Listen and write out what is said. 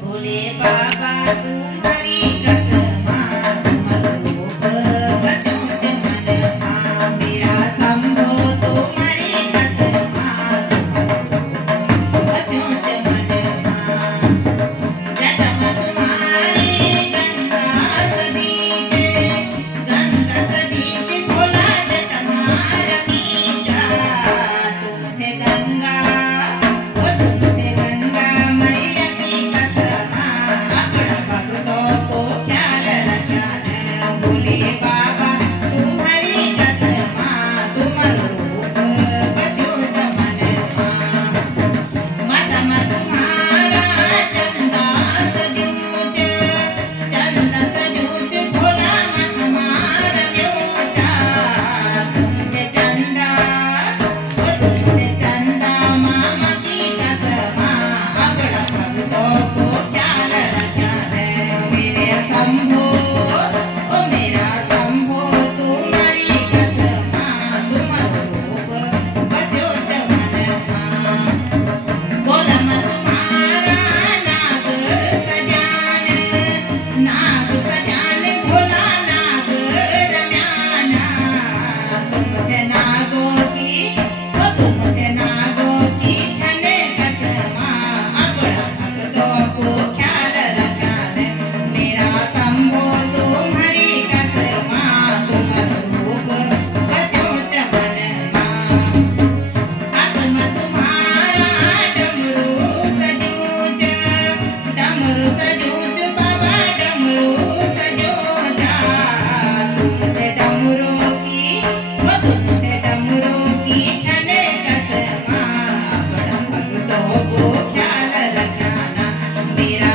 भोले बाबा तुम्हारी कसम तुम लोग बचोच मन मेरा शंभो तुम्हारी कसम बचोच मन जटम तुम्हारी गंगा सदीच भोला जटमार मीजा तुम थे गंगा तुम थे गंगा मैया की कसम अपना भक्तों को ख्याल रखना है भोले बाबा तुम्हारी कसम तुम लोग बचोच मन तुम्हारा चंदा सजूच भोला मत मार म्योचा तुमने चंदा मामा की कसम अपना भक्तों को ख्याल रखना है मेरे शंभो ओ मेरा शंभो तुम्हारी कसम तुम लोग बचोच गोलम तुम्हारा नाग सजान भोला नाग रम्याना तुम थे नागों की छन कसम अपना भक्तों को ख्याल रखना है मेरा शंभो तुम्हारी कसम तुम लोग बचोच आत्मा तुम्हारा डमरू सजूच बाबा डमरू सजोजा तुम थे डमरू की छन कसम अपना भक्तों को ख्याल रखना मेरा